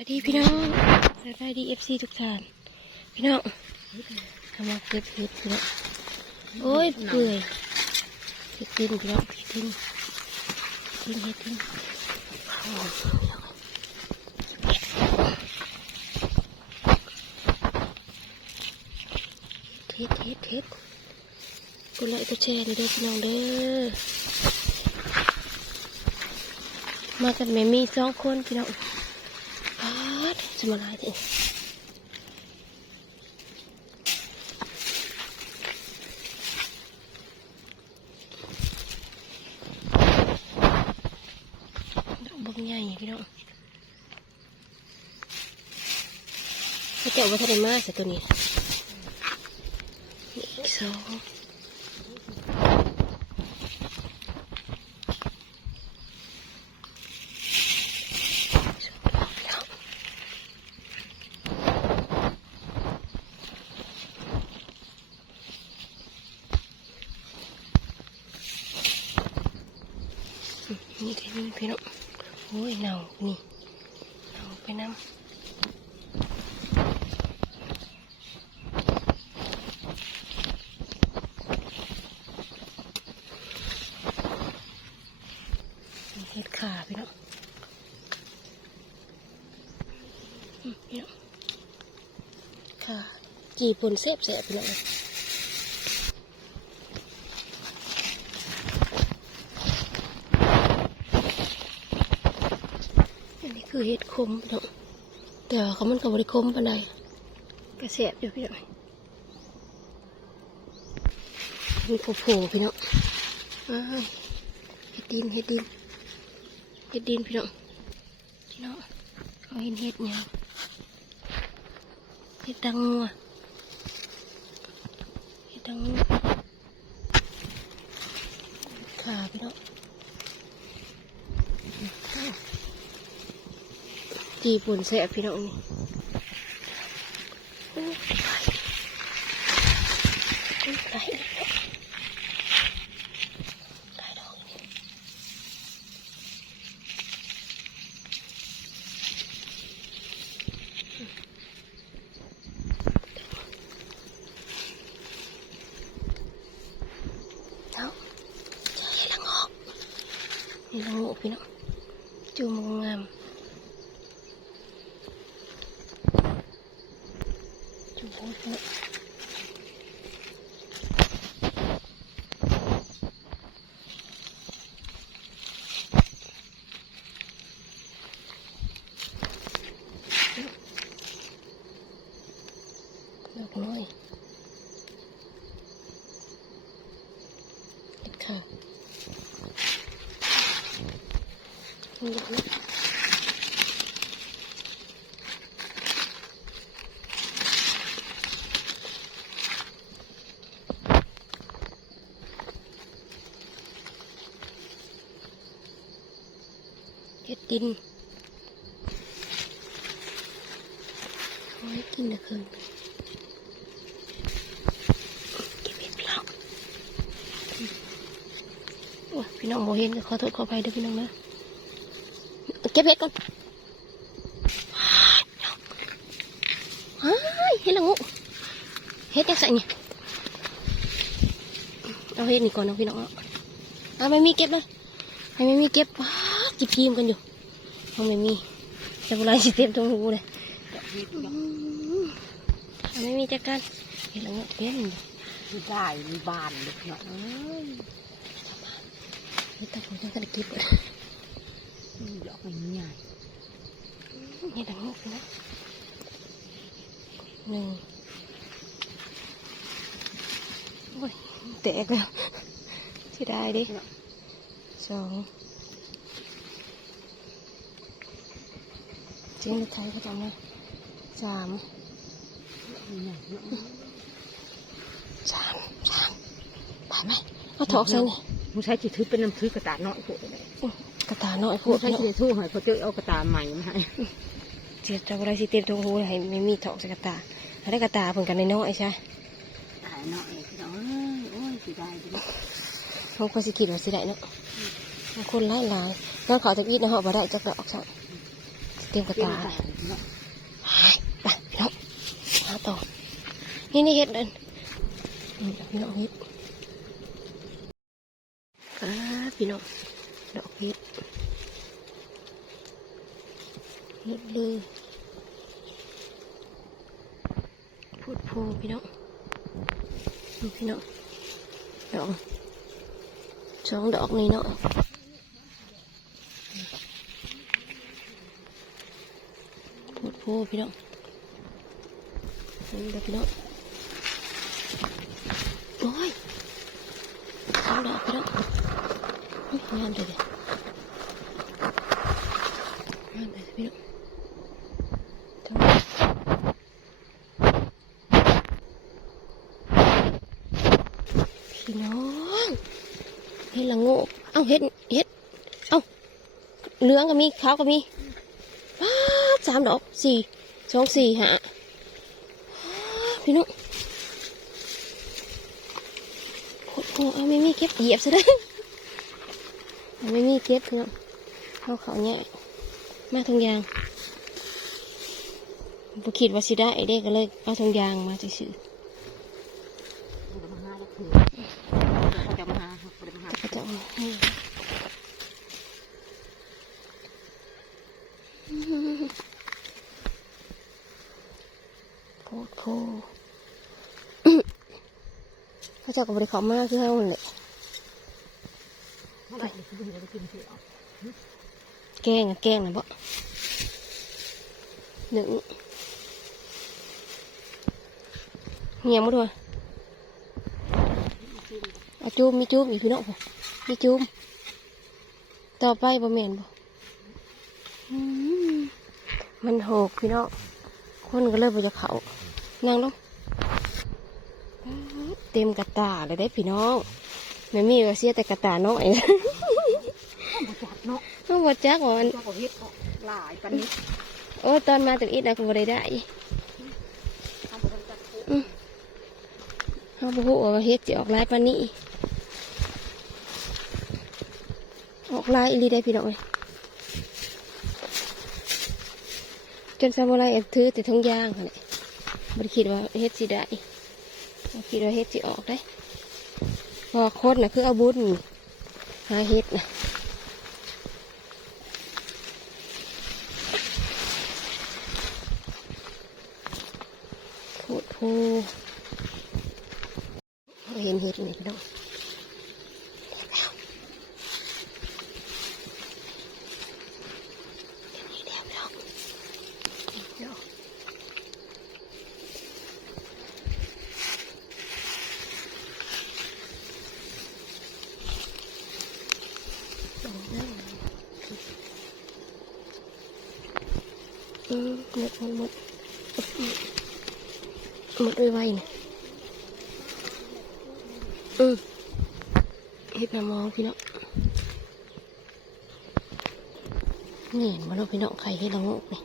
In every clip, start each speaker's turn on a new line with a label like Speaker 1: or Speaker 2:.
Speaker 1: วัสดีพี่น้องสวัสดีเอฟซีทุกท่าน พี่น้องกำลังเก็บเห็ดพี่น้องโอ้ยเปื่อยเห็ดดินพี่น้องเห็ดดินดินเห็ดดินโอ้ยพี่น้องเห็ดเห็ดเห็ดกดไลค์กดแชร์เลยเด้อพี่น้องเด้อ มากันแม่มีสองคนพี่น้อง มาลายดิดอกบักใหญ่พี่น้องถ้าเจ้าว่าทะเลมาสิตัวนี้อีกสอง นี่ที่นี่พี่น้องโอ้ยเน่านี่เน่าไปน้ำเห็ดขาพี่น้องพี่น้องขาจีปุ่นเสบเสบพี่น้อง อันนี้ คือเห็ดคมพี่น้องแต่ว่าเขามันก็บริคมปานใดกระเสียบอยู่พี่น้องมีโผล่พี่น้องอ้ายเห็ดดินเห็ดดินเห็ดดินพี่น้องพี่น้องเขาเห็นเห็ดเนี่ยเห็ดดังงัวเห็ดดังงัวขาพี่น้อง จีปุ่นแสบพี่น้องนี่โอ้ยไปไปไปดอกนี่เจอเห็ดละงอกเห็ดละงอกพี่น้องจูมงาม จุดนี้คือดอกน้อยเห็ดค่ะ นี่ดอกนี้เห็ดดินเอาไว้กินนะคืนเก็บเห็ดเราโอ้ยพี่น้องโมเห็นขอโทษขออภัยด้วยพี่น้องนะ เก็บเห็ดก่อนเฮ้ยเห็ดละงูเห็ดยังใส่เนี่ยเอาเห็ดนี่ก่อนนะพี่น้องเอาเอาไม่มีเก็บเลยให้ไม่มีเก็บว้าจิบพีมกันอยู่เอาไม่มีจะบุไรสิเต็มตรงหูเลยอืมเอาไม่มีจัด การเห็ดละงูเห็ดนี่
Speaker 2: ไม่ได้มีบานเลยเนาะเอ้ย
Speaker 1: เห็ดตะปูจังกันเก็บเลย
Speaker 2: ดอกมันใหญ่
Speaker 1: เห็ดละงูพี่นะหนึ่งโอ้ยแตกแล้วที่ได้ดิสองจริงไทยเขาจำได้สาม
Speaker 2: ใหญ่เนาะ
Speaker 1: สามสามผ่านไหมเอาถอกใส่นี่
Speaker 2: ผู้ชายจิถือเป็นน้ำถือกระตาน้อยพวกนี้
Speaker 1: อื้อกระตาน้อยพู
Speaker 2: ผู้
Speaker 1: ด
Speaker 2: ชาย
Speaker 1: เนาะ
Speaker 2: จิทู่ให้เขาเจอเอากระตาใหม่มาให้
Speaker 1: เสียจะอะไรสิเต็มทงหูให้ไม่มีถอกใส่กระตาถ้าได้กระตาเพิ่นกันในน้อยใช่
Speaker 2: ตายน้อยเนาะโอ้ยสิได้ดิ
Speaker 1: บางคนสิคิดว่าสิได้เนาะบางคนหลายหลายๆนอนเขาตะกี้นะเหาะบ่ได้จักดอกสักสิเตรียมกระ
Speaker 2: เป็น
Speaker 1: ตา
Speaker 2: ตาเนาะ
Speaker 1: ไปพี่น้องหาต่อนี่นี่เห็ดเดินนี่พี่น้องเห็ดอ่าพี่น้องดอก เห็ดเห็ดเลยพูดโพพี่น้องดูพี่น้องดอกสองดอกนี่เนาะพูดโพพี่น้องนี่เด็กพี่น้องโอ้ยเอาดอกพี่น้องเฮ้ยงามเลยเด็กงามเลยพี่น้องจังพี่น้องเห็ดละโงกเอ้าเห็ดเห็ดเอ้าเหลืองก็มีขาวก็มีว้าสามดอกสี่สองสี่หาพี่น้องโอ้โหเอาไม่มีเก็บเหยียบซะเลยไม่มีเก็บพี่น้องเอาเขาเนี่ยมาทงยางบุคิดว่าสิได้เด็กก็เลยเอาทงยางมาซื่
Speaker 2: อ
Speaker 1: โคตรโคเขาจะกับบริขามากคือเท่านั้นแหละ
Speaker 2: เขาไปกินเขาไปกินเสีย
Speaker 1: แกงอะแกงนะบ่หนึ่งเงียบหมดเลยอาจูมมีจูมอีกพี่น้องบ่มี จูมต่อไปบ่แม่นบ่อืมมันโหกพี่น้องคนก็เริ่มไปจะเขานั่งลงป๊าดเต็มกระตาเลยได้พี่น้องแม่มีก็เสียแต่กระตาน้อย
Speaker 2: เขาจัดเนาะ
Speaker 1: ต้องบดจักว่ามัน
Speaker 2: เจ้าก็เฮ็ดหลายปันนี้
Speaker 1: โอ้ตอนมาจากอีทนะก็บ่ได้ได้
Speaker 2: เขาบอกจัดปุ๊บ
Speaker 1: เขาบอกว่าเฮ็ดจะออกลายปานนี้ ออกลายอีลีได้พี่น้องเลยจนซามูไรเอ็ถือแต่ทั้งยางค่ะเนี่ยบ่ได้คิดว่าเฮ็ดสิได้คิดว่าเฮ็ดสิออกได้พอโคตรนะคืออาบุญหาเฮ็ดนะโคตรโพเห็นเฮ็ดนี่พี่น้องนี่เดี๋ยวพี่น้องนี่พี่น้อง อืมหมดหมดหมดหมดไวๆเนี่ยอืมเฮ็ดน้ำมองพี่น้องนี่เห็นบ่เนาะพี่น้องไข่เฮ็ดละโงกนี่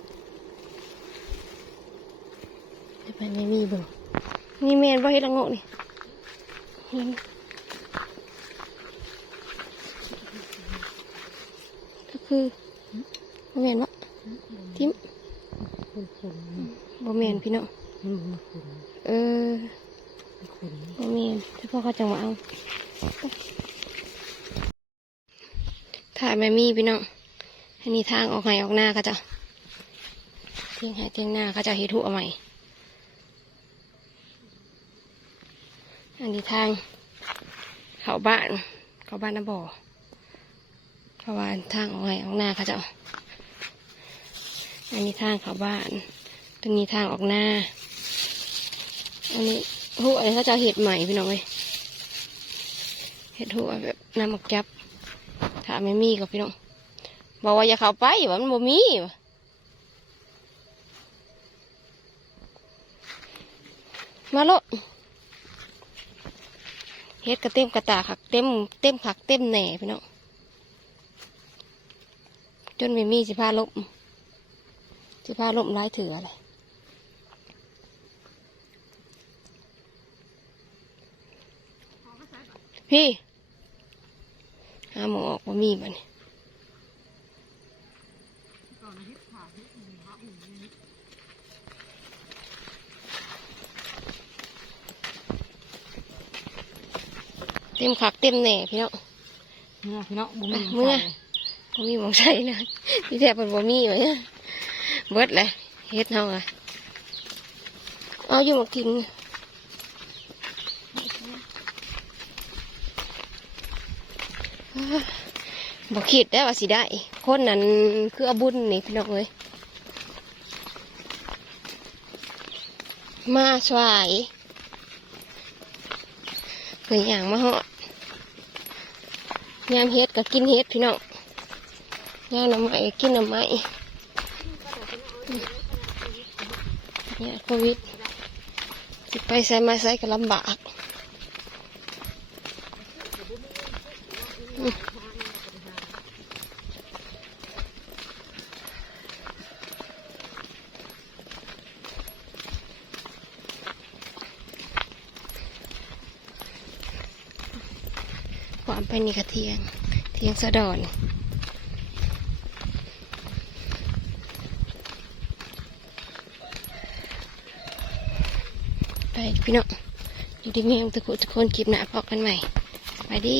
Speaker 1: ไปไปไม่มีเบิ่งนี่แมนบ่เฮ็ดละโงกนี่เห็นก็คือแมนวะทิม
Speaker 2: คุณคุณ
Speaker 1: บ่แม่นพี่น้อง
Speaker 2: อืมคุณ
Speaker 1: เออ
Speaker 2: คุณ
Speaker 1: บ่แม่นถ้าพ่อเขาจะมาเอาถ่ายไม่มีพี่น้องอันนี้ทางออกไห้ออกหน้าเขาจะเทียงไห้เทียงหน้าเขาจะเฮ็ดหัวใหม่อันนี้ทางเขาบ้านเขาบ้านน้าบ่อเขาบ้านทางออกไห้ออกหน้าเขาจะ อันนี้ทางเขาบ้าน ตรงนี้ทางออกหน้า อันนี้หัวอันนี้เขาจะเห็ดใหม่พี่น้องเลยเห็ดหัวแบบน้ำหมักจับถ้าไม่มีก็พี่น้อง บอกว่าอย่าเข้าไปว่ามันบ่มีมาโลดเฮ็ดกระเต็มกระตาขักเต็มเต็มขักเต็มแหน่พี่น้องจนไม่มีสิพาลบ ที่พาล่มไร้เถื่อเลยพี่ห้าหมองออกว่ามีบัน
Speaker 2: เต็
Speaker 1: มขักเต็มแหน่พี่น้อง
Speaker 2: เมื่อพี่น้องบุ้ม
Speaker 1: เมื่อบุ้มีมองใช่นะพี่แทบเป็นบุ้มีเลย เบิดเลยเฮ็ดเฮาอะเอาอยู่มากินบ่คิดได้ว่าสิได้ คนนั้นคืออาบุญนี่พี่น้องเอ้ยมาสวายเพิ่นอย่างมาเหาะยามเฮ็ดก็กินเฮ็ดพี่น้องย่างน้ำไม้กินน้ำไม้ เนี่ยโควิดสิไปใส่มาใส่ก็ลำบากอืมความไปนี่กระเทียง เทียงสะดอน พี่น้องอยู่ดีมีทุกคนทุกคนคลิปหน้าพบกันใหม่ไปดี